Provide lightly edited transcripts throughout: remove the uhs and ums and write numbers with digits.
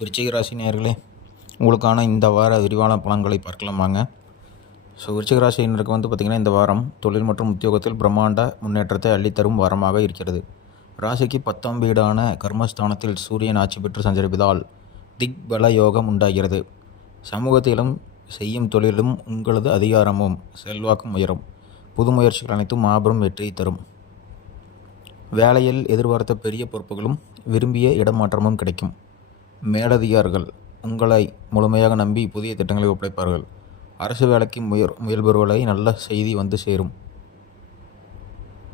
விருச்சிக ராசி நேயர்களே, உங்களுக்கான இந்த வார விரிவான பலன்களை பார்க்கலாம் வாங்க. விருச்சிக ராசியினருக்கு பார்த்திங்கன்னா, இந்த வாரம் தொழில் மற்றும் உத்தியோகத்தில் பிரம்மாண்ட முன்னேற்றத்தை அள்ளித்தரும் வாரமாக இருக்கிறது. ராசிக்கு 10ஆம் வீடான கர்மஸ்தானத்தில் சூரியன் ஆட்சி பெற்று சஞ்சரிப்பதால் திக்பல யோகம் உண்டாகிறது. சமூகத்திலும் செய்யும் தொழிலும் உங்களது அதிகாரமும் செல்வாக்கும் உயரும். புது முயற்சிகள் அனைத்தும் மாபெரும் வெற்றியை தரும். வேலையில் எதிர்பார்த்த பெரிய பொறுப்புகளும் விரும்பிய இடமாற்றமும் கிடைக்கும். மேலதிகாரிகள் உங்களை முழுமையாக நம்பி புதிய திட்டங்களை ஒப்படைப்பார்கள். அரசு வேலைக்கு முயல்பவர்களை நல்ல செய்தி வந்து சேரும்.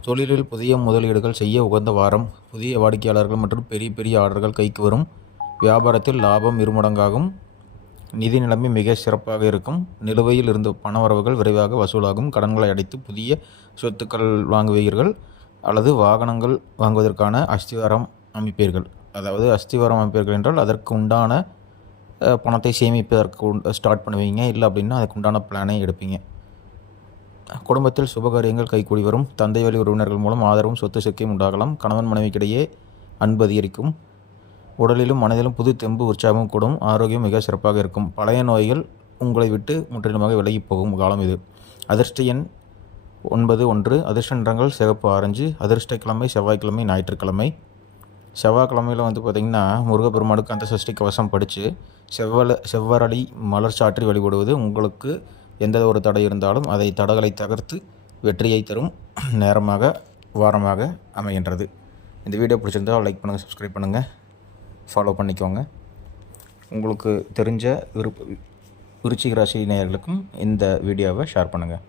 தொழிலில் புதிய முதலீடுகள் செய்ய உகந்த வாரம். புதிய வாடிக்கையாளர்கள் மற்றும் பெரிய பெரிய ஆர்டர்கள் கைக்கு வரும். வியாபாரத்தில் லாபம் இருமடங்காகும். நிதி நிலைமை மிக சிறப்பாக இருக்கும். நிலுவையில் இருந்த பணவரவுகள் விரைவாக வசூலாகும். கடன்களை அடைத்து புதிய சொத்துக்கள் வாங்குவீர்கள் அல்லது வாகனங்கள் வாங்குவதற்கான அஸ்திவாரம் அமைப்பீர்கள். அதாவது அஸ்திவாரம் அமைப்பீர்கள் என்றால் அதற்கு உண்டான பணத்தை சேமிப்பதற்கு ஸ்டார்ட் பண்ணுவீங்க. இல்லை அப்படின்னா அதுக்கு உண்டான பிளானை எடுப்பீங்க. குடும்பத்தில் சுபகாரியங்கள் கைகூடி வரும். தந்தை வழி உறவினர்கள் மூலம் ஆதரவும் சொத்து சேர்க்கையும் உண்டாகலாம். கணவன் மனைவிக்கிடையே அன்பு அதிகரிக்கும். உடலிலும் மனதிலும் புது தெம்பு உற்சாகமும் கூடும். ஆரோக்கியம் மிக சிறப்பாக இருக்கும். பழைய நோய்கள் உங்களை விட்டு முற்றிலுமாக விலகி போகும் காலம் இது. அதிர்ஷ்ட எண் 91. அதிர்ஷ்ட நிறங்கள் சிவப்பு, ஆரஞ்சு. அதிர்ஷ்டக்கிழமை செவ்வாய்க்கிழமை, ஞாயிற்றுக்கிழமை. செவ்வாய்க்கிழமையில் பார்த்திங்கன்னா முருகப்பெருமானுக்கு அந்த சஷ்டி கவசம் படித்து செவ்வரளி மலர் சாற்றி வழிபடுவது உங்களுக்கு எந்த ஒரு தடை இருந்தாலும் அதை தடைகளை தகர்த்து வெற்றியை தரும் நேரமாக வாரமாக அமைகின்றது. இந்த வீடியோ பிடிச்சிருந்தால் லைக் பண்ணுங்கள், சப்ஸ்கிரைப் பண்ணுங்கள், ஃபாலோ பண்ணிக்கோங்க. உங்களுக்கு தெரிஞ்ச விருச்சிக ராசி நேயர்களுக்கும் இந்த வீடியோவை ஷேர் பண்ணுங்கள்.